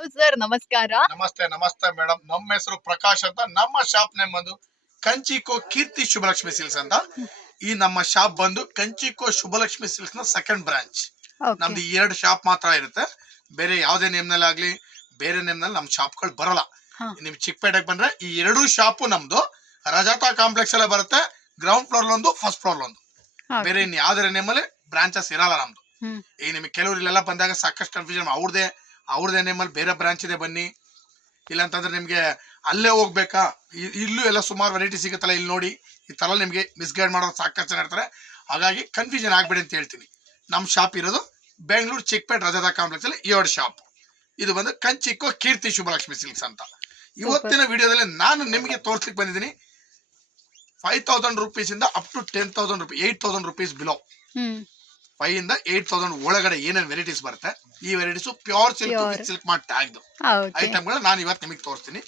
Sir ನಮಸ್ಕಾರ. ನಮಸ್ತೆ ನಮಸ್ತೆ ಮೇಡಮ್ ನಮ್ಮ ಹೆಸರು ಪ್ರಕಾಶ್ ಅಂತ. ನಮ್ಮ ಶಾಪ್ ನೇಮ್ ಬಂದು ಕಂಚಿಕೋ ಕೀರ್ತಿ ಶುಭಲಕ್ಷ್ಮಿ ಸಿಲ್ಸ್ ಅಂತ. ಈ ನಮ್ಮ ಶಾಪ್ ಬಂದು ಕಂಚಿಕೋ ಶುಭಲಕ್ಷ್ಮಿ ಸಿಲ್ಸ್ನ ಸೆಕೆಂಡ್ ಬ್ರಾಂಚ್ ನಮ್ದು ಈ ಎರಡು ಶಾಪ್ ಮಾತ್ರ ಇರುತ್ತೆ. ಬೇರೆ ಯಾವುದೇ ನೇಮ್ನಲ್ಲಿ ಆಗ್ಲಿ ಬೇರೆ ನೇಮ್ನಲ್ಲಿ ನಮ್ ಶಾಪ್ಗಳು ಬರಲ್ಲ. ಹಾ. ನಿಮ್ ಚಿಕ್ಕಪೇಟೆಗೆ ಬಂದ್ರೆ ಈ ಎರಡು ಶಾಪ್ ನಮ್ದು. ರಜಾತಾ ಕಾಂಪ್ಲೆಕ್ಸ್ ಅಲ್ಲೇ ಬರುತ್ತೆ. ಗ್ರೌಂಡ್ ಫ್ಲೋರ್ ಒಂದು ಫಸ್ಟ್ ಫ್ಲೋರ್ ಒಂದು ಬೇರೆ ಇನ್ ಯಾವ್ದಾರ ನೇಮಲ್ಲಿ ಬ್ರಾಂಚಸ್ ಇರಲ್ಲ ನಮ್ದು. ಈ ಈಗ ನಿಮಗೆ ಕೆಲವ್ರು ಇಲ್ಲೆಲ್ಲ ಬಂದಾಗ ಸಾಕಷ್ಟು ಕನ್ಫ್ಯೂಷನ್ ಅವ್ರದೇ ಅವ್ರದೇ ನೇಮಲ್ ಬೇರೆ ಬ್ರಾಂಚ್ ಇದೆ ಬನ್ನಿ. ಇಲ್ಲ ಅಂತಂದ್ರೆ ನಿಮ್ಗೆ ಅಲ್ಲೇ ಹೋಗ್ಬೇಕಾ? ಇಲ್ಲೂ ಎಲ್ಲ ಸುಮಾರು ವೆರೈಟಿ ಸಿಗುತ್ತಲ್ಲ ಇಲ್ಲಿ ನೋಡಿ. ಈ ಥರ ನಿಮ್ಗೆ ಮಿಸ್ಗೈಡ್ ಮಾಡೋದು ಸಾಕಷ್ಟು ಜನ ಇರ್ತಾರೆ. ಹಾಗಾಗಿ ಕನ್ಫ್ಯೂಷನ್ ಆಗ್ಬೇಡಿ ಅಂತ ಹೇಳ್ತೀನಿ. ನಮ್ಮ ಶಾಪ್ ಇರೋದು ಬೆಂಗಳೂರು ಚಿಕ್ಕಪೇಟೆ ರಜಾದ ಕಾಂಪ್ಲೆಕ್ಸ್ ಅಲ್ಲಿ ಈ ಎರಡು ಶಾಪ್ ಇದು ಬಂದು ಕಂಚಿಕ್ಕೋ ಕೀರ್ತಿ ಶುಭಲಕ್ಷ್ಮಿ ಸಿಲ್ಕ್ಸ್ ಅಂತ. ಇವತ್ತಿನ ವಿಡಿಯೋದಲ್ಲಿ ನಾನು ನಿಮಗೆ ತೋರಿಸ್ಲಿಕ್ಕೆ ಬಂದಿದ್ದೀನಿ. ಫೈವ್ ತೌಸಂಡ್ ರುಪೀಸ್ ಇಂದ up to ten thousand rupees eight thousand rupees below five ಇಂದ ಏಟ್ ತೌಸಂಡ್ ಒಳಗಡೆ ಏನೇನು ವೆರೈಟೀಸ್ ಬರುತ್ತೆ ಈ ವೆರೈಟೀಸ್ ಪ್ಯೂರ್ ಸಿಲ್ಕ್. ಸಿಲ್ಕ್ ಮಾಡಿ ಟ್ಯಾಗ್ದು ಐಟಮ್ಗಳು ನಾನು ಇವತ್ತು ನಿಮಗೆ ತೋರಿಸ್ತೀನಿ.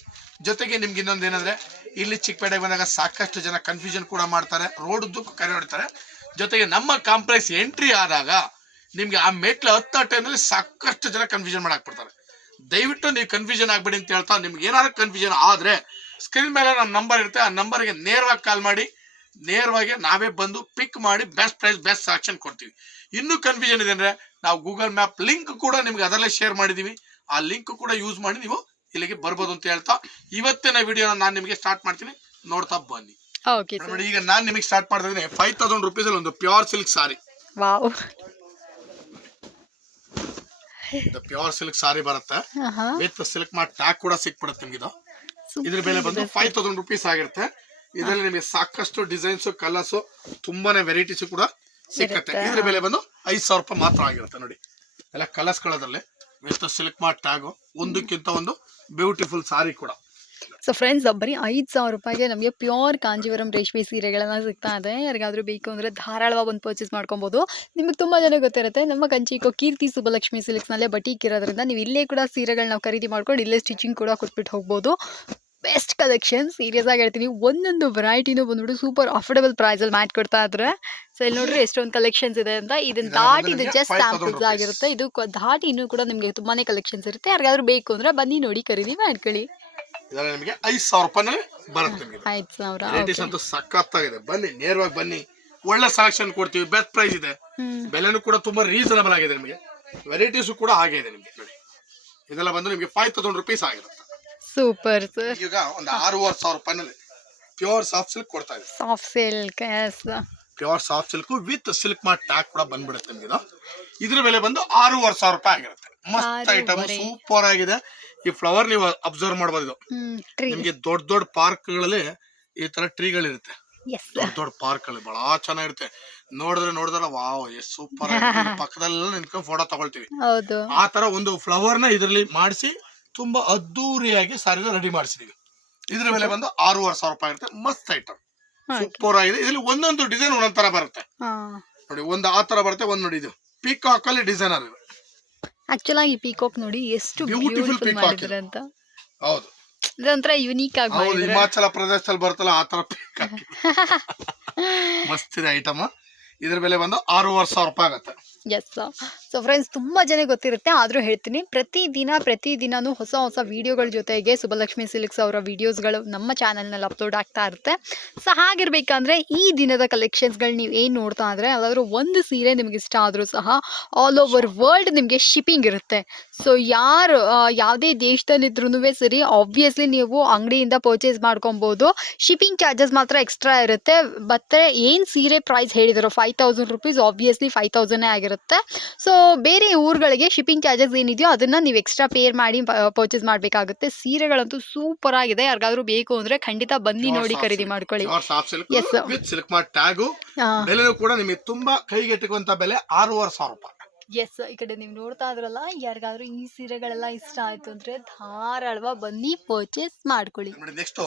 ಜೊತೆಗೆ ನಿಮ್ಗೆ ಇನ್ನೊಂದು ಏನಂದ್ರೆ ಇಲ್ಲಿ ಚಿಕ್ಕಪೇಟೆಗೆ ಬಂದಾಗ ಸಾಕಷ್ಟು ಜನ ಕನ್ಫ್ಯೂಷನ್ ಕೂಡ ಮಾಡ್ತಾರೆ ರೋಡ್ ಉದ್ದಕ್ಕೂ ಕರೆ ಹೊಡ್ತಾರೆ. ಜೊತೆಗೆ ನಮ್ಮ ಕಾಂಪ್ಲೆಕ್ಸ್ ಎಂಟ್ರಿ ಆದಾಗ ನಿಮ್ಗೆ ಆ ಮೆಟ್ಲು ಹತ್ತ ಟೈಮ್ನಲ್ಲಿ ಸಾಕಷ್ಟು ಜನ ಕನ್ಫ್ಯೂಷನ್ ಮಾಡಕ್ ಬಿಡ್ತಾರೆ ದಯವಿಟ್ಟು ನೀವು ಕನ್ಫ್ಯೂಷನ್ ಆಗ್ಬೇಡಿ ಅಂತ ಹೇಳ್ತಾ ನಿಮ್ಗೆ ಏನಾದ್ರು ಕನ್ಫ್ಯೂಷನ್ ಆದ್ರೆ ಸ್ಕ್ರೀನ್ ಮೇಲೆ ನಮ್ಮ ನಂಬರ್ ಇರುತ್ತೆ ಆ ನಂಬರ್ಗೆ ನೇರವಾಗಿ ಕಾಲ್ ಮಾಡಿ. ನೇರವಾಗಿ ನಾವೇ ಬಂದು ಪಿಕ್ ಮಾಡಿ ಬೆಸ್ಟ್ ಪ್ರೈಸ್ ಬೆಸ್ಟ್ ಸೆಲೆಕ್ಷನ್ ಕೊಡ್ತೀವಿ. ಇನ್ನೂ ಕನ್ಫ್ಯೂಷನ್ ಇದೆ ಅಂದ್ರೆ ನಾವು ಗೂಗಲ್ ಮ್ಯಾಪ್ ಲಿಂಕ್ ಕೂಡ ನಿಮ್ಗೆ ಅದರಲ್ಲೇ ಶೇರ್ ಮಾಡಿದೀವಿ. ಆ ಲಿಂಕ್ ಕೂಡ ಯೂಸ್ ಮಾಡಿ ನೀವು ಇಲ್ಲಿಗೆ ಬರ್ಬೋದು ಅಂತ ಹೇಳ್ತಾ ಇವತ್ತಿನ ವಿಡಿಯೋನ ನಾನು ನಿಮಗೆ ಸ್ಟಾರ್ಟ್ ಮಾಡ್ತೀನಿ. ನೋಡ್ತಾ ಬನ್ನಿ. ನೋಡಿ ಈಗ ನಾನು ನಿಮಗೆ ಸ್ಟಾರ್ಟ್ ಮಾಡ್ತಿದ್ದೀನಿ ಫೈವ್ ತೌಸಂಡ್ ರುಪೀಸ್ ಅಲ್ಲಿ ಒಂದು pure silk sari pure silk sari ಬರುತ್ತೆ. ವಿತ್ ಸಿಲ್ಕ್ ಮಾಡಿ ಟ್ಯಾಗ್ ಕೂಡ ಸಿಕ್ಬಿಡುತ್ತೆ ನಿಮ್ಗೆ ಇದು ಇದ್ರ ಬೆಲೆ ಬಂದು ಫೈವ್ ತೌಸಂಡ್ ರುಪೀಸ್ ಆಗಿರುತ್ತೆ. ಇದರಲ್ಲಿ ನಿಮಗೆ ಸಾಕಷ್ಟು ಡಿಸೈನ್ಸ್ ಕಲರ್ಸ್ ತುಂಬಾನೇ ವೆರೈಟೀಸ್ ಕೂಡ ಸಿಕ್ಕತ್ತೆ. ಇದ್ರ ಬೆಲೆ ಬಂದು ಐದ್ ಸಾವಿರ ರೂಪಾಯಿ ಮಾತ್ರ ಆಗಿರುತ್ತೆ ನೋಡಿ. ಎಲ್ಲ colours ಗಳದ್ರಲ್ಲಿ. With silk mark tag. ಒಂದಕ್ಕಿಂತ ಒಂದು ಬ್ಯೂಟಿಫುಲ್ ಸಾರಿ ಕೂಡ. ಸೊ ಫ್ರೆಂಡ್ಸ್ ಬರೀ ಐದು ಸಾವಿರ ರೂಪಾಯಿಗೆ ನಮಗೆ ಪ್ಯೂರ್ ಕಾಂಜೀವರಂ ರೇಷ್ಮೆ ಸೀರೆಗಳನ್ನ ಸಿಗ್ತಾ ಇದೆ. ಯಾರಿಗಾದ್ರೂ ಬೇಕು ಅಂದರೆ ಧಾರಾಳವಾಗಿ ಒಂದು ಪರ್ಚೇಸ್ ಮಾಡ್ಕೊಬೋದು. ನಿಮಗೆ ತುಂಬಾ ಜನ ಗೊತ್ತಿರುತ್ತೆ ನಮ್ಮ ಕಂಚಿಕೋ ಕೀರ್ತಿ ಸುಬ್ಬಲಕ್ಷ್ಮಿ ಸಿಲ್ಕ್ಸ್ನಲ್ಲೇ ಬಟೀಕ್ ಇರೋದ್ರಿಂದ ನೀವು ಇಲ್ಲೇ ಕೂಡ ಸೀರೆಗಳನ್ನ ನಾವು ಖರೀದಿ ಮಾಡ್ಕೊಂಡು ಇಲ್ಲೇ ಸ್ಟಿಚಿಂಗ್ ಕೂಡ ಕೊಟ್ಬಿಟ್ಟು ಹೋಗ್ಬೋದು. ಬೆಸ್ಟ್ ಕಲೆಕ್ಷನ್ ಸೀರಿಯಸ್ ಆಗಿ ಹೇಳ್ತೀನಿ. ಒಂದೊಂದು ವೆರೈಟಿನೂ ಬಂದ್ಬಿಟ್ಟು ಸೂಪರ್ ಅಫೋರ್ಡಬಲ್ ಪ್ರೈಸಲ್ಲಿ ಮಾಡಿ ಕೊಡ್ತಾ ಇದ್ರೆ ಸೊ ಇಲ್ಲಿ ನೋಡ್ರಿ ಎಷ್ಟೊಂದು ಕಲೆಕ್ಷನ್ಸ್ ಇದೆ ಅಂತ. ಇದನ್ನ ದಾಟಿ ಇದು ಜಸ್ಟ್ 5,000 ಸ್ಯಾಂಪಲ್ಸ್. ಆಗಿರುತ್ತೆ. ಇದು ದಾಟಿ ಇನ್ನೂ ಕೂಡ ನಿಮಗೆ ತುಂಬಾನೇ ಕಲೆಕ್ಷನ್ಸ್ ಇರುತ್ತೆ. ಯಾರಿಗಾದ್ರೂ ಬೇಕು ಅಂದ್ರೆ ಬನ್ನಿ ನೋಡಿ ಖರೀದಿ ಮಾಡ್ಕೊಳ್ಳಿ. ನಿಮಗೆ ಐದ್ ಸಾವಿರ ರೂಪಾಯಿ ಬರುತ್ತೆ ಆಯ್ತು ಸಾವಿರ ವೆರೈಟೀಸ್ ಅಂತೂ ಸಖತ್ತಾಗಿದೆ. ಬನ್ನಿ ನೇರವಾಗಿ ಬನ್ನಿ. ಒಳ್ಳೆ ಸೆಲೆಕ್ಷನ್ ಕೊಡ್ತೀವಿ ಬೆಸ್ಟ್ ಪ್ರೈಸ್ ಇದೆ. ಬೆಲೆನೂ ಕೂಡ ತುಂಬಾ ರೀಸನಬಲ್ ಆಗಿದೆ ನಿಮಗೆ. ವೆರೈಟೀಸ್ ಕೂಡ ಹಾಗೆ ಇದೆ ನಿಮಗೆ. ನೋಡಿ. ಇದೆಲ್ಲ ಬಂದು ನಿಮಗೆ ಫೈವ್ ತೌಸಂಡ್ ರುಪೀಸ್ ಆಗಿರುತ್ತೆ. ಸೂಪರ್ ಸರ್ ಈಗ ಒಂದು ಆರೂವರೆ ಸಾವಿರ ರೂಪಾಯಿನಲ್ಲಿ ಪ್ಯೂರ್ ಸಾಫ್ಟ್ ಸಿಲ್ಕ್ ಕೊಡ್ತಾ ಇದೆ soft silk yes pure soft silk with silk mark tag ಕೂಡ ಬಂದ್ಬಿಡುತ್ತೆ ನಿಮಗೆ ಇದು. ಇದ್ರ ಬೆಲೆ ಬಂದು ಆರೂವರೆ ಸಾವಿರ ರೂಪಾಯಿ ಆಗಿರುತ್ತೆ. ಮಸ್ತ್ ಐಟಮ್ ಸೂಪರ್ ಆಗಿದೆ. ಈ ಫ್ಲವರ್ ನೀವು ಅಬ್ಸರ್ವ್ ಮಾಡಬಹುದು ಇದು. ನಿಮಗೆ ದೊಡ್ಡ ದೊಡ್ಡ ಪಾರ್ಕ್ಗಳಲ್ಲಿ ಈ ತರ ಟ್ರೀಗಳಿರುತ್ತೆ ದೊಡ್ಡ ದೊಡ್ಡ ಪಾರ್ಕ್ಗಳು ಬಹಳ ಚೆನ್ನಾಗಿರುತ್ತೆ. ನೋಡಿದ್ರೆ ನೋಡಿದ್ರೆ ವಾವ್ ಎಷ್ಟು ಸೂಪರ್ ಪಕ್ಕದಲ್ಲೆಲ್ಲ ನಿಂತ್ಕೊಂಡು ಫೋಟೋ ತಗೊಳ್ತೀವಿ. ಆ ತರ ಒಂದು ಫ್ಲವರ್ನ ಇದರಲ್ಲಿ ಮಾಡಿಸಿ ತುಂಬಾ ಅದ್ದೂರಿಯಾಗಿ ಸಾರಿನ ರೆಡಿ ಮಾಡಿಸಿದೀವಿ. ಇದ್ರ ಬೆಲೆ ಬಂದು ಆರೂವರೆ ಸಾವಿರ ರೂಪಾಯಿ ಇರುತ್ತೆ. ಮಸ್ತ್ ಐಟಮ್ ಸೂಪರ್ ಆಗಿದೆ. ಇದರಲ್ಲಿ ಒಂದೊಂದು ಡಿಸೈನ್ ಒಂದೊಂದ್ ತರ ಬರುತ್ತೆ. ನೋಡಿ ಒಂದು ಆ ತರ ಬರುತ್ತೆ ಒಂದ್ ನೋಡಿ ಇದು. ಪೀಕಾಕ್ ಅಲ್ಲಿ ಡಿಸೈನರ್ ಇದೆ ಆಕ್ಚುಲ್ ಆಗಿ ಪೀಕಾಕ್ ನೋಡಿ ಎಷ್ಟು ಬ್ಯೂಟಿಫುಲ್ ಪೀಕಾಕ್ ಅಂತ. ಹೌದು. ಇದೊಂಥರ ಯುನೀಕ್ ಆಗಿ ಹೌದು ಹಿಮಾಚಲ ಪ್ರದೇಶದಲ್ಲಿ ಬರುತ್ತಲ್ಲ ಆ ತರ ಪೀಕಾಕ್ ಮಸ್ತ್ ಇದೆ ಐಟಮ್ ಇದ್ರ ಬೆಲೆ ಬಂದು ಆರೂವರೆ ಸಾವಿರ ರೂಪಾಯಿ ಆಗುತ್ತೆ. ಎಸ್ ಸೊ ಫ್ರೆಂಡ್ಸ್ ತುಂಬ ಜನಕ್ಕೆ ಗೊತ್ತಿರುತ್ತೆ ಆದರೂ ಹೇಳ್ತೀನಿ. ಪ್ರತಿದಿನ ಪ್ರತಿದಿನನೂ ಹೊಸ ಹೊಸ ವೀಡಿಯೋಗಳ ಜೊತೆಗೆ ಸುಬ್ಬಲಕ್ಷ್ಮಿ ಸಿಲ್ಕ್ಸ್ ಅವರ ವೀಡಿಯೋಸ್ಗಳು ನಮ್ಮ ಚಾನಲ್ನಲ್ಲಿ ಅಪ್ಲೋಡ್ ಆಗ್ತಾ ಇರುತ್ತೆ. ಸೊ ಹಾಗಿರ್ಬೇಕಂದ್ರೆ ಈ ದಿನದ ಕಲೆಕ್ಷನ್ಸ್ಗಳು ನೀವು ಏನು ನೋಡ್ತಾ ಅಂದರೆ ಯಾವುದಾದ್ರೂ ಒಂದು ಸೀರೆ ನಿಮ್ಗೆ ಇಷ್ಟ ಆದರೂ ಸಹ ಆಲ್ ಓವರ್ ವರ್ಲ್ಡ್ ನಿಮಗೆ ಶಿಪ್ಪಿಂಗ್ ಇರುತ್ತೆ. ಸೊ ಯಾರು ಯಾವುದೇ ದೇಶದಲ್ಲಿದ್ರೂ ಸರಿ ಆಬ್ವಿಯಸ್ಲಿ ನೀವು ಅಂಗಡಿಯಿಂದ ಪರ್ಚೇಸ್ ಮಾಡ್ಕೊಬೋದು. ಶಿಪ್ಪಿಂಗ್ ಚಾರ್ಜಸ್ ಮಾತ್ರ ಎಕ್ಸ್ಟ್ರಾ ಇರುತ್ತೆ. ಮತ್ತು ಏನು ಸೀರೆ ಪ್ರೈಸ್ ಹೇಳಿದರು five thousand rupees obviously five ತೌಸಂಡೇ ಆಗಿರುತ್ತೆ. ಸೊ ಬೇರೆ ಊರುಗಳಿಗೆ ಶಿಪ್ಪಿಂಗ್ ಚಾರ್ಜಸ್ ಏನಿದೆಯೋ ಅದನ್ನು ನೀವು ಎಕ್ಸ್ಟ್ರಾ ಪೇರ್ ಮಾಡಿ ಪರ್ಚೇಸ್ ಮಾಡಬೇಕಾಗುತ್ತೆ. ಸೀರೆಗಳಂತೂ ಸೂಪರ್ ಆಗಿದೆ. ಯಾರಿಗಾದ್ರೂ ಬೇಕು ಅಂದರೆ ಖಂಡಿತ ಬನ್ನಿ ನೋಡಿ ಖರೀದಿ ಮಾಡ್ಕೊಳ್ಳಿ. Soft silk with silk mark tag ಬೆಲೆನೂ ಕೂಡ ನಿಮಗೆ ತುಂಬಾ ಕೈಗೆಟುಕುವಂತ ಬೆಲೆ ಆರೂವರೆ ಸಾವಿರ ರೂಪಾಯಿ. ಎಸ್ ಈ ಕಡೆ ನೀವು ನೋಡ್ತಾ ಇದ್ರಲ್ಲ ಯಾರಿಗಾದ್ರೂ ಈ ಸೀರೆಗಳೆಲ್ಲ ಇಷ್ಟ ಆಯ್ತು ಅಂದ್ರೆ ಧಾರಾಳವ ಬನ್ನಿ ಪರ್ಚೇಸ್ ಮಾಡ್ಕೊಳ್ಳಿ. ನೆಕ್ಸ್ಟ್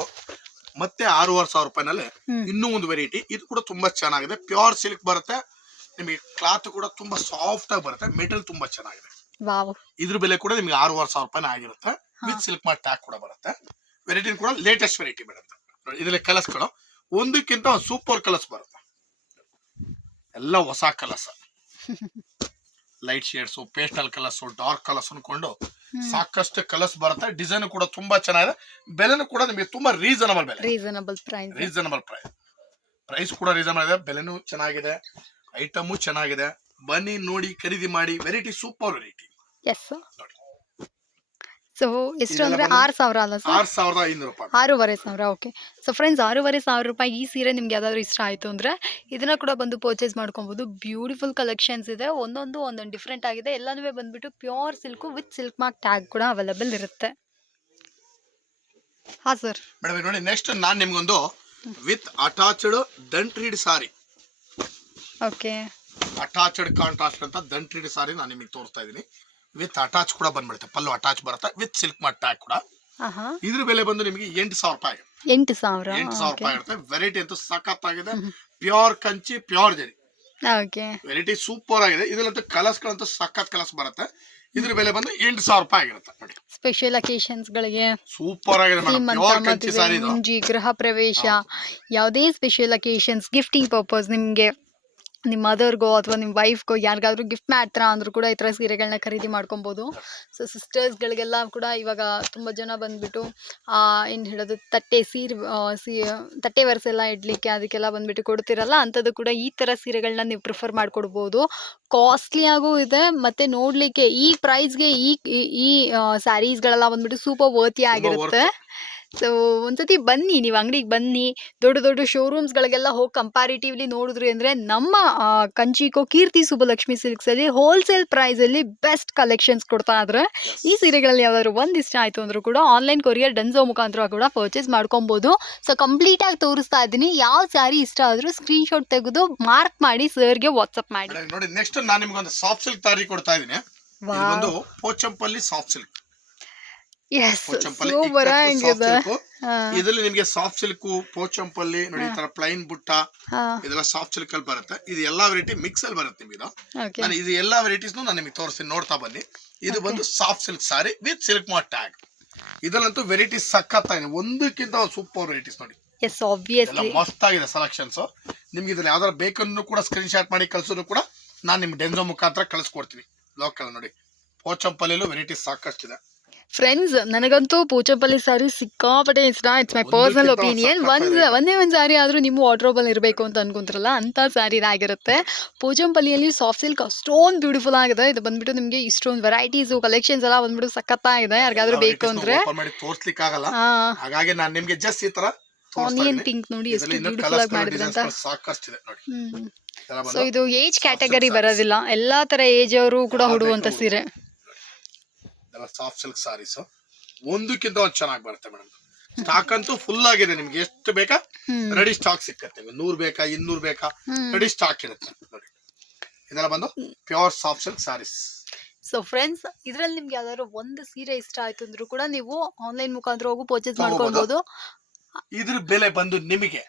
ಮತ್ತೆ ಆರೂವರೆ ಸಾವಿರ ರೂಪಾಯಿನಲ್ಲಿ ಇನ್ನೂ ಒಂದು ವೆರೈಟಿ ಇದು ಕೂಡ ತುಂಬಾ ಚೆನ್ನಾಗಿದೆ. ಪ್ಯೂರ್ ಸಿಲ್ಕ್ ಬರುತ್ತೆ. ನಿಮಗೆ ಕ್ಲಾತ್ ಕೂಡ ತುಂಬಾ ಸಾಫ್ಟ್ ಆಗಿ ಬರುತ್ತೆ ಮೆಟಲ್ ತುಂಬಾ ಚೆನ್ನಾಗಿದೆ. ವಾವ್. ಇದ್ರ ಬೆಲೆ ಕೂಡ ನಿಮಗೆ ಆರೂವರೆ ಸಾವಿರ ರೂಪಾಯಿ ಆಗಿರುತ್ತೆ. ವಿತ್ ಸಿಲ್ಕ್ ಮಾರ್ಟ್ ಟ್ಯಾಕ್ ಕೂಡ ಬರುತ್ತೆ. ವೆರೈಟಿ ಕೂಡ ಲೇಟೆಸ್ಟ್ ವೆರೈಟಿ ಬರುತ್ತೆ ಇದ್ರಲ್ಲಿ ಇದರಲ್ಲಿ ಕಲರ್ಸ್ಗಳು ಒಂದಕ್ಕಿಂತ ಒಂದು ಸೂಪರ್ ಕಲರ್ಸ್ ಬರುತ್ತೆ. ಎಲ್ಲ ಹೊಸ colours light shades pastel colours dark colours ಅನ್ಕೊಂಡು ಸಾಕಷ್ಟು ಕಲರ್ಸ್ ಬರುತ್ತೆ. ಡಿಸೈನ್ ಕೂಡ ತುಂಬಾ ಚೆನ್ನಾಗಿದೆ. ಬೆಲೆನೂ ಕೂಡ ನಿಮಗೆ ತುಂಬಾ ರೀಸನಬಲ್ ಬೆಲೆ. Reasonable price reasonable price price ಕೂಡ ರೀಸನಬಲ್ ಇದೆ. ಬೆಲೆನೂ ಚೆನ್ನಾಗಿದೆ. ಐಟಮು ಚೆನ್ನಾಗಿದೆ. ಬನ್ನಿ ನೋಡಿ ಖರೀದಿ ಮಾಡಿ variety super variety. Yes so ಎಷ್ಟು ಅಂದ್ರೆ ಆರು ಸಾವಿರ ಅಲ್ಲ ಸರ್ ಆರ್ ಸಾವಿರದ ಐನೂರು ರೂಪಾಯಿ. ಆರೂವರೆ ಸಾವಿರ ಓಕೆ ಸೊ ಫ್ರೆಂಡ್ಸ್ ಆರೂವರೆ ಸಾವಿರ ರೂಪಾಯಿ ಈ ಸೀರೆ ನಿಮ್ಗೆ ಯಾವ್ದಾದ್ರು ಇಷ್ಟ ಆಯಿತು ಅಂದರೆ ಇದನ್ನ ಕೂಡ ಬಂದು ಪರ್ಚೇಸ್ ಮಾಡ್ಕೊಬೋದು. ಬ್ಯೂಟಿಫುಲ್ ಕಲೆಕ್ಷನ್ಸ್ ಇದೆ. ಒಂದೊಂದು ಒಂದೊಂದು ಡಿಫ್ರೆಂಟ್ ಆಗಿದೆ. ಎಲ್ಲನೂ ಬಂದ್ಬಿಟ್ಟು pure silk with silk mark tag ಕೂಡ ಅವೈಲೇಬಲ್ ಇರುತ್ತೆ. ಹಾಂ ಸರ್ ಮೇಡಮ್ ನೋಡಿ ನೆಕ್ಸ್ಟ್ ನಾನು ನಿಮ್ಗೊಂದು ವಿತ್ ಅಟಾಚ್ಡ್ ರೀಡ್ ಸಾರಿ ಓಕೆ ಅಟಾಚ್ಡ್ ಕಾಂಟ್ರಾಸ್ಟ್ ಅಂತ ದಂಟ್ರಿಡ್ ಸಾರಿ ನಾನು ನಿಮಗೆ ತೋರಿಸ್ತಾ ಇದ್ದೀನಿ ವಿತ್ ಅಟ್ಯಾಚ್ ಕೂಡ ಬಂದ್ಬಿಡುತ್ತೆ. ಪಲ್ಲು ಅಟ್ಯಾಚ್ ಬರುತ್ತೆ. ವಿತ್ ಸಿಲ್ಕ್ ಮಟ್ ಟ್ಯಾಗ್ ಕೂಡ. ಇದ್ರ ಬೆಲೆ ಬಂದು ನಿಮಗೆ ಎಂಟು ಸಾವಿರ ರೂಪಾಯಿ ಎಂಟು ಸಾವಿರ? ಎಂಟು ಸಾವಿರ ರೂಪಾಯಿ ಇರುತ್ತೆ ವೆರೈಟಿ ಅಂತೂ ಸಖತ್ತಾಗಿದೆ. Pure Kanchi pure zari. Okay variety super ಆಗಿದೆ. ಇದರಲ್ಲಂತೂ ಕಲರ್ಸ್ಗಳಂತೂ ಸಖತ್ ಕಲರ್ಸ್ ಬರುತ್ತೆ. ಇದ್ರ ಬೆಲೆ ಬಂದು ಎಂಟು ಸಾವಿರ ರೂಪಾಯಿ ಆಗಿರುತ್ತೆ. ನೋಡಿ. ಸ್ಪೆಷಲ್ ಅಕೇಶನ್ಸ್ಗಳಿಗೆ ಸೂಪರ್ ಆಗಿದೆ ಮೇಡಮ್ ಗೃಹ ಪ್ರವೇಶ. ಯಾವುದೇ ಸ್ಪೆಷಲ್ ಅಕೇಶನ್ಸ್ ಗಿಫ್ಟಿಂಗ್ ಪರ್ಪಸ್ ನಿಮಗೆ ನಿಮ್ಮ ಮದರ್ಗೋ ಅಥವಾ ನಿಮ್ಮ ವೈಫ್ಗೋ ಯಾರಿಗಾದ್ರೂ ಗಿಫ್ಟ್ ಮಾಡ್ತಾರ ಅಂದ್ರೂ ಕೂಡ ಈ ಥರ ಸೀರೆಗಳನ್ನ ಖರೀದಿ ಮಾಡ್ಕೊಬೋದು. ಸೊ ಸಿಸ್ಟರ್ಸ್ಗಳಿಗೆಲ್ಲ ಕೂಡ ಇವಾಗ ತುಂಬ ಜನ ಬಂದ್ಬಿಟ್ಟು ಏನು ಹೇಳೋದು ತಟ್ಟೆ ಸೀರೆ ಸೀ ತಟ್ಟೆ ಎಲ್ಲ ಇಡಲಿಕ್ಕೆ ಅದಕ್ಕೆಲ್ಲ ಬಂದ್ಬಿಟ್ಟು ಕೊಡ್ತಿರಲ್ಲ ಅಂಥದ್ದು ಕೂಡ ಈ ಥರ ಸೀರೆಗಳನ್ನ ನೀವು ಪ್ರಿಫರ್ ಮಾಡಿಕೊಡ್ಬೋದು. ಕಾಸ್ಟ್ಲಿಯಾಗೂ ಇದೆ ಮತ್ತು ನೋಡಲಿಕ್ಕೆ ಈ ಪ್ರೈಸ್ಗೆ ಈ ಈ- ಈ ಸ್ಯಾರೀಸ್ಗಳೆಲ್ಲ ಬಂದ್ಬಿಟ್ಟು ಸೂಪರ್ ವರ್ತಿ ಆಗಿರುತ್ತೆ. ಸೊ ಒಂದ್ಸತಿ ಬನ್ನಿ ನೀವು ಅಂಗಡಿಗೆ ಬನ್ನಿ ದೊಡ್ಡ ದೊಡ್ಡ ಶೋರೂಮ್ಸ್ಗಳಿಗೆಲ್ಲ ಹೋಗಿ ಕಂಪ್ಯಾರಿಟಿವ್ಲಿ ನೋಡಿದ್ರಿ ಅಂದರೆ ನಮ್ಮ ಕಂಚಿಕೋ ಕೀರ್ತಿ ಸುಬ್ಬಲಕ್ಷ್ಮಿ ಸಿಲ್ಕ್ಸಲ್ಲಿ ಹೋಲ್ಸೇಲ್ ಪ್ರೈಸಲ್ಲಿ ಬೆಸ್ಟ್ ಕಲೆಕ್ಷನ್ಸ್ ಕೊಡ್ತಾ ಇದ್ರೆ ಈ ಸೀರೆಗಳಲ್ಲಿ ಯಾವ್ದಾದ್ರು ಒಂದು ಇಷ್ಟ ಆಯಿತು ಅಂದರೂ ಕೂಡ ಆನ್ಲೈನ್ ಕೊರಿಯರ್ ಡನ್ಸೋ ಮುಖಾಂತರ ಕೂಡ ಪರ್ಚೇಸ್ ಮಾಡ್ಕೊಬೋದು. ಸೊ ಕಂಪ್ಲೀಟಾಗಿ ತೋರಿಸ್ತಾ ಇದ್ದೀನಿ. ಯಾವ ಸ್ಯಾರಿ ಇಷ್ಟ ಆದರೂ ಸ್ಕ್ರೀನ್ಶಾಟ್ ತೆಗೆದು ಮಾರ್ಕ್ ಮಾಡಿ ಸರ್ಗೆ ವಾಟ್ಸಪ್ ಮಾಡಿ. ನೋಡಿ ನೆಕ್ಸ್ಟ್ ನಾನು ನಿಮ್ಗೊಂದು ಸಾಫ್ಟ್ ಸಿಲ್ಕ್ ತಾರಿ ಕೊಡ್ತಾ ಇದ್ದೀನಿ. ಇದು Pochampalli soft silk yes Pochampalli super ಆಗಿದೆ ಇದರಲ್ಲಿ ನಿಮಗೆ ಸಾಫ್ಟ್ ಸಿಲ್ಕ್ ಪೋಚಂಪಲ್ಲಿ ನೋಡಿ ಈ ತರ ಪ್ಲೈನ್ ಬುಟ್ಟ ಹಾಂ. ಇದೆಲ್ಲ ಸಾಫ್ಟ್ ಸಿಲ್ಕ್ ಅಲ್ಲಿ ಬರುತ್ತೆ. ಇದು ಎಲ್ಲಾ ವೆರೈಟಿ ಮಿಕ್ಸ್ ಅಲ್ಲಿ ಬರುತ್ತೆ ನಿಮಗೆ ಇದು. ಓಕೆ ನಾನು ಇದು ಎಲ್ಲಾ ವೆರೈಟೀಸ್ ನಾನು ನಿಮಗೆ ತೋರಿಸ್ತೀನಿ ನೋಡ್ತಾ ಬನ್ನಿ. ಇದು ಬಂದು soft silk sari with silk mark tag ಇದರಲ್ಲಂತೂ variety ಸಖತ್ತಾಗಿದೆ ಒಂದಕ್ಕಿಂತ ಒಂದು ಸೂಪರ್ ವೆರೈಟೀಸ್ ನೋಡಿ. ಎಸ್ ಎಲ್ಲ ಆಬ್ವಿಯಸ್ಲಿ ಮಸ್ತ್ ಆಗಿದೆ ಸೆಲೆಕ್ಷನ್ಸ್ ನಿಮ್ಗೆ ಇದ್ರಲ್ಲಿ ಯಾವ್ದಾರು ಬೇಕನ್ನು ಕೂಡ ಸ್ಕ್ರೀನ್ ಶಾಟ್ ಮಾಡಿ ಕಳ್ಸೋದು ಕೂಡ ನಾನು ನಿಮ್ ಡೆನ್ಸೋ ಮುಖಾಂತರ ಕಳಿಸ್ಕೊಡ್ತೀನಿ. ಲೋಕಲ್ ನೋಡಿ. ಪೋಚಂಪಲ್ಲಿಯಲ್ಲೂ ವೆರೈಟೀಸ್ ಸಾಕಷ್ಟಿದೆ. ಫ್ರೆಂಡ್ಸ್ ನನಗಂತೂ ಪೂಚಂಪಲ್ಲಿ ಸ್ಯಾರಿ ಸಿಕ್ಕಾಪಟ್ಟೆ ಇಷ್ಟ. ಇಟ್ಸ್ ಮೈ ಪರ್ಸನಲ್ ಒಪಿನಿಯನ್ ಒಂದು ಒಂದು. ಒಂದೇ ಸ್ಯಾರಿ ಆದರೂ ನಿಮ್ಮ ವಾಟ್ರೋಬಲ್ ಇರಬೇಕು ಅಂತ ಅನ್ಕೊಂತಾರಲ್ಲ ಅಂಥ ಸ್ಯಾರಿ ಇದಾಗಿರುತ್ತೆ. ಪೂಜಂಪಲ್ಲಿಯಲ್ಲಿ ಸಾಫ್ಟ್ ಸಿಲ್ಕ್ ಅಷ್ಟೊಂದು ಬ್ಯೂಟಿಫುಲ್ ಆಗಿದೆ. ಇದು ಬಂದ್ಬಿಟ್ಟು ನಿಮಗೆ ಇಷ್ಟೊಂದು ವೆರೈಟೀಸು ಕಲೆಕ್ಷನ್ಸ್ ಎಲ್ಲ ಬಂದ್ಬಿಟ್ಟು ಸಖತ್ತಾಗಿದೆ. ಯಾರಿಗಾದ್ರೂ ಬೇಕು ಅಂದರೆ. ಹಾಗಾಗಿ ನಾನು ನಿಮಗೆ ಜಸ್ಟ್ ಈ ತೋರಿಸ್ತಾ ಆನಿಯನ್. ಪಿಂಕ್ ನೋಡಿ ಎಷ್ಟು ಬ್ಯೂಟಿಫುಲ್ ಆಗಿ ಸಾಕಷ್ಟಿದೆ ನೋಡಿ. ಹ್ಮ್. ಸೊ ಇದು ಏಜ್ ಕ್ಯಾಟಗರಿ ಬರೋದಿಲ್ಲ. ಎಲ್ಲಾ ತರ ಏಜ್ ಅವರು ಕೂಡ ಉಡುವಂತ ಸೀರೆ. ಇದೆಲ್ಲ ಸಾಫ್ಟ್ ಸಿಲ್ಕ್ ಸಾರೀಸ್ ಒಂದಕ್ಕಿಂತ ಒಂದು ಚೆನ್ನಾಗಿ ಬರುತ್ತೆ ಮೇಡಮ್ ಸ್ಟಾಕ್ ಅಂತೂ ಫುಲ್ ಆಗಿದೆ ನಿಮ್ಗೆ. ಎಷ್ಟು ಬೇಕಾ? ರೆಡಿ ಸ್ಟಾಕ್ ಸಿಕ್ಕತ್ತೆ. ನಿಮ್ಗೆ ನೂರ್ ಬೇಕಾ ಇನ್ನೂರ್ ಬೇಕಾ? ರೆಡಿ ಸ್ಟಾಕ್ ಇರುತ್ತೆ. ನೋಡಿ. ಇದೆಲ್ಲ ಬಂದು pure soft silk saris so friends ಇದ್ರಲ್ಲಿ ನಿಮ್ಗೆ ಯಾವ್ದಾದ್ರು ಒಂದು ಸೀರೆ ಇಷ್ಟ ಆಯ್ತು ಅಂದ್ರೂ ಕೂಡ ನೀವು ಆನ್ಲೈನ್ ಮುಖಾಂತರ ಹೋಗಿ ಪರ್ಚೇಸ್. ಮಾಡ್ಕೊಳ್ಬಹುದು ಇದ್ರ ಬೆಲೆ ಬಂದು ನಿಮಗೆ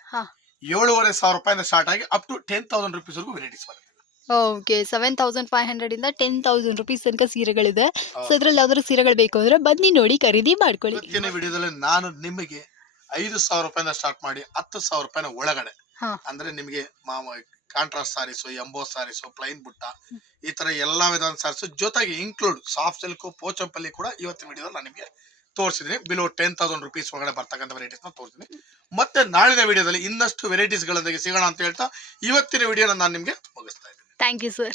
ಏಳುವರೆ ಸಾವಿರ ರೂಪಾಯಿಂದ ಸ್ಟಾರ್ಟ್ ಆಗಿ up to ten thousand rupees ವರೆಗೂ ವೆರೈಟೀಸ್ ಬರುತ್ತೆ. Okay seven thousand five hundred ಇಂದ ಟೆನ್ ತೌಸಂಡ್ ರುಪೀಸ್ ತನಕ ಸೀರೆಗಳಿದೆ. ಸೊ. ಇದ್ರಲ್ಲಿ ಯಾವ್ದಾದ್ರು ಸೀರೆಗಳು ಬೇಕು ಅಂದ್ರೆ ಬನ್ನಿ ನೋಡಿ ಖರೀದಿ ಮಾಡ್ಕೊಳ್ಳಿ. ಇವತ್ತಿನ ವಿಡಿಯೋದಲ್ಲಿ ನಾನು ನಿಮಗೆ ಐದು ಸಾವಿರ ರೂಪಾಯಿಂದ ಸ್ಟಾರ್ಟ್ ಮಾಡಿ ಹತ್ತು ಸಾವಿರ ರೂಪಾಯಿನ ಒಳಗಡೆ ಹಾ. ಅಂದ್ರೆ ನಿಮಗೆ ಕಾಂಟ್ರಾಸ್ಟ್ ಸಾರೀಸು ಎಂಬೋ ಸಾರೀಸು ಪ್ಲೈನ್ ಬುಟ್ಟ ಈ ತರ ಎಲ್ಲಾ ವಿಧದ ಸಾರೀಸು ಜೊತೆಗೆ ಇನ್ಕ್ಲೂಡ್ ಸಾಫ್ಟ್ ಸಿಲ್ಕ್ ಪೋಚಂಪಲ್ಲಿ ಕೂಡ ಇವತ್ತಿನ ವಿಡಿಯೋದಲ್ಲಿ ನಾನು ನಿಮಗೆ ತೋರಿಸಿದ್ದೀನಿ. ಬಿಲೋ ಟೆನ್ ತೌಸಂಡ್ ರುಪೀಸ್ ಒಳಗಡೆ ಬರ್ತಕ್ಕಂಥ ವೆರೈಟೀಸ್ನ ತೋರಿಸಿದ್ದೀನಿ. ಮತ್ತೆ ನಾಳಿನ ವಿಡಿಯೋದಲ್ಲಿ ಇನ್ನಷ್ಟು ವೆರೈಟೀಸ್ ಗಳೊಂದಿಗೆ ಸಿಗೋಣ ಅಂತ ಹೇಳ್ತಾ ಇವತ್ತಿನ ವಿಡಿಯೋನ ನಾನು ನಿಮಗೆ ಮುಗಿಸ್ತಾ ಇದ್ದೀನಿ. Thank you, sir.